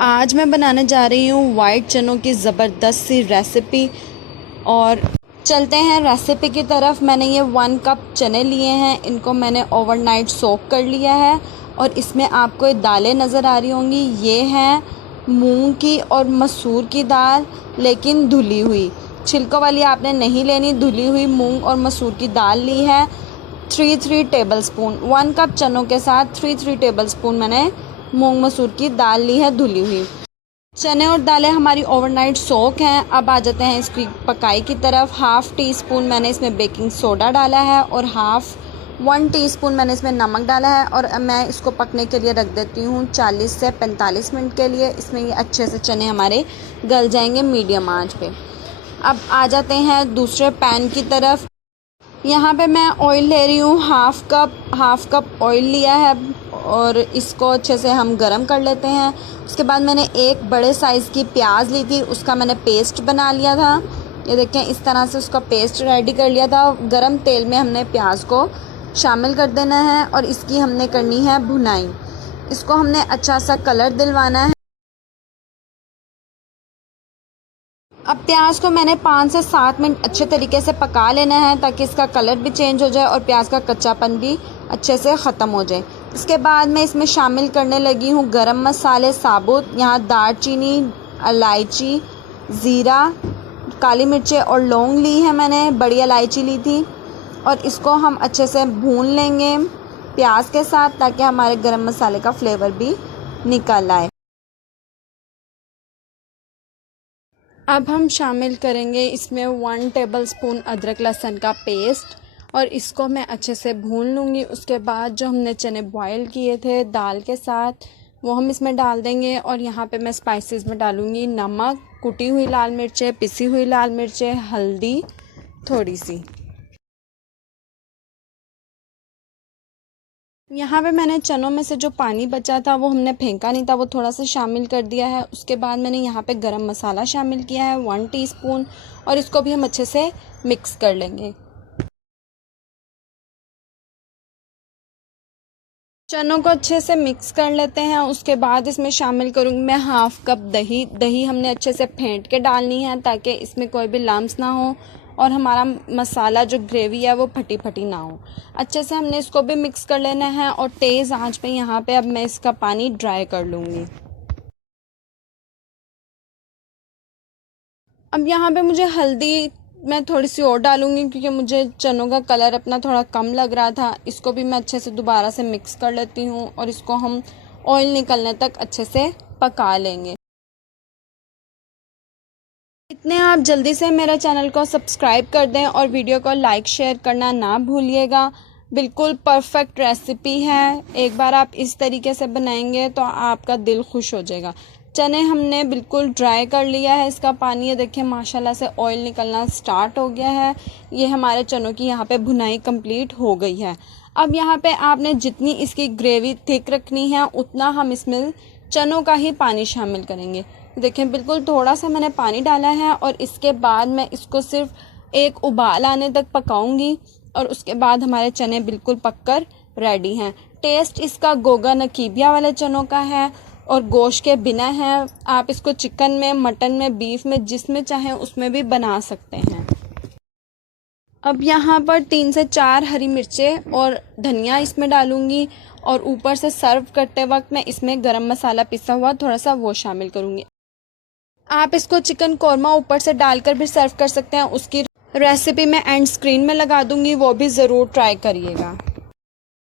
आज मैं बनाने जा रही हूँ वाइट चनों की ज़बरदस्त सी रेसिपी। और चलते हैं रेसिपी की तरफ। मैंने ये 1 कप चने लिए हैं, इनको मैंने ओवरनाइट सोक कर लिया है। और इसमें आपको ये दालें नज़र आ रही होंगी, ये हैं मूंग की और मसूर की दाल, लेकिन धुली हुई, छिलकों वाली आपने नहीं लेनी। धुली हुई मूंग और मसूर की दाल ली है 3 टेबल स्पून। 1 कप चनों के साथ 3 टेबल स्पून मैंने मूंग मसूर की दाल ली है धुली हुई। चने और दालें हमारी ओवरनाइट सोक हैं। अब आ जाते हैं इसकी पकाई की तरफ। 1/2 टीस्पून मैंने इसमें बेकिंग सोडा डाला है और 1 टीस्पून मैंने इसमें नमक डाला है। और मैं इसको पकने के लिए रख देती हूँ 40 से 45 मिनट के लिए। इसमें ये अच्छे से चने हमारे गल जाएंगे मीडियम आंच पे। अब आ जाते हैं दूसरे पैन की तरफ। यहाँ पे मैं ऑयल ले रही हूँ, हाफ कप ऑयल लिया है और इसको अच्छे से हम गरम कर लेते हैं। उसके बाद मैंने एक बड़े साइज़ की प्याज ली थी, उसका मैंने पेस्ट बना लिया था। ये देखें, इस तरह से उसका पेस्ट रेडी कर लिया था। गरम तेल में हमने प्याज को शामिल कर देना है और इसकी हमने करनी है भुनाई। इसको हमने अच्छा सा कलर दिलवाना है। अब प्याज को मैंने 5 से 7 मिनट अच्छे तरीके से पका लेना है ताकि इसका कलर भी चेंज हो जाए और प्याज का कच्चापन भी अच्छे से ख़त्म हो जाए। इसके बाद मैं इसमें शामिल करने लगी हूँ गरम मसाले साबुत। यहाँ दालचीनी, इलायची, ज़ीरा, काली मिर्चें और लौंग ली है मैंने, बड़ी इलायची ली थी। और इसको हम अच्छे से भून लेंगे प्याज के साथ ताकि हमारे गरम मसाले का फ्लेवर भी निकल आए। अब हम शामिल करेंगे इसमें 1 टेबल स्पून अदरक लहसुन का पेस्ट और इसको मैं अच्छे से भून लूँगी। उसके बाद जो हमने चने बॉयल किए थे दाल के साथ वो हम इसमें डाल देंगे। और यहाँ पे मैं स्पाइसेस में डालूँगी नमक, कुटी हुई लाल मिर्चें, पिसी हुई लाल मिर्चें, हल्दी थोड़ी सी। यहाँ पे मैंने चनों में से जो पानी बचा था वो हमने फेंका नहीं था, वो थोड़ा सा शामिल कर दिया है। उसके बाद मैंने यहाँ पे गरम मसाला शामिल किया है 1 टीस्पून और इसको भी हम अच्छे से मिक्स कर लेंगे। चनों को अच्छे से मिक्स कर लेते हैं। उसके बाद इसमें शामिल करूँगी मैं 1/2 कप दही। दही हमने अच्छे से फेंट के डालनी है ताकि इसमें कोई भी लम्स ना हो और हमारा मसाला जो ग्रेवी है वो फटी फटी ना हो। अच्छे से हमने इसको भी मिक्स कर लेना है और तेज़ आंच पे यहाँ पे अब मैं इसका पानी ड्राई कर लूँगी। अब यहाँ पे मुझे हल्दी मैं थोड़ी सी और डालूँगी क्योंकि मुझे चनों का कलर अपना थोड़ा कम लग रहा था। इसको भी मैं अच्छे से दोबारा से मिक्स कर लेती हूँ और इसको हम ऑयल निकलने तक अच्छे से पका लेंगे। इतने आप जल्दी से मेरे चैनल को सब्सक्राइब कर दें और वीडियो को लाइक शेयर करना ना भूलिएगा। बिल्कुल परफेक्ट रेसिपी है, एक बार आप इस तरीके से बनाएंगे तो आपका दिल खुश हो जाएगा। चने हमने बिल्कुल ड्राई कर लिया है, इसका पानी ये देखिए माशाल्लाह से ऑयल निकलना स्टार्ट हो गया है। ये हमारे चनों की यहाँ पे भुनाई कंप्लीट हो गई है। अब यहाँ पे आपने जितनी इसकी ग्रेवी थिक रखनी है उतना हम इसमें चनों का ही पानी शामिल करेंगे। देखें बिल्कुल थोड़ा सा मैंने पानी डाला है और इसके बाद मैं इसको सिर्फ एक उबाल आने तक पकाऊंगी और उसके बाद हमारे चने बिल्कुल पककर रेडी हैं। टेस्ट इसका गोगा नकीबिया वाले चनों का है और गोश्त के बिना है। आप इसको चिकन में, मटन में, बीफ में, जिसमें चाहें उसमें भी बना सकते हैं। अब यहाँ पर 3 से 4 हरी मिर्चें और धनिया इसमें डालूंगी और ऊपर से सर्व करते वक्त मैं इसमें गरम मसाला पिसा हुआ थोड़ा सा वो शामिल करूँगी। आप इसको चिकन कौरमा ऊपर से डालकर भी सर्व कर सकते हैं। उसकी रेसिपी मैं एंड स्क्रीन में लगा दूंगी, वो भी ज़रूर ट्राई करिएगा।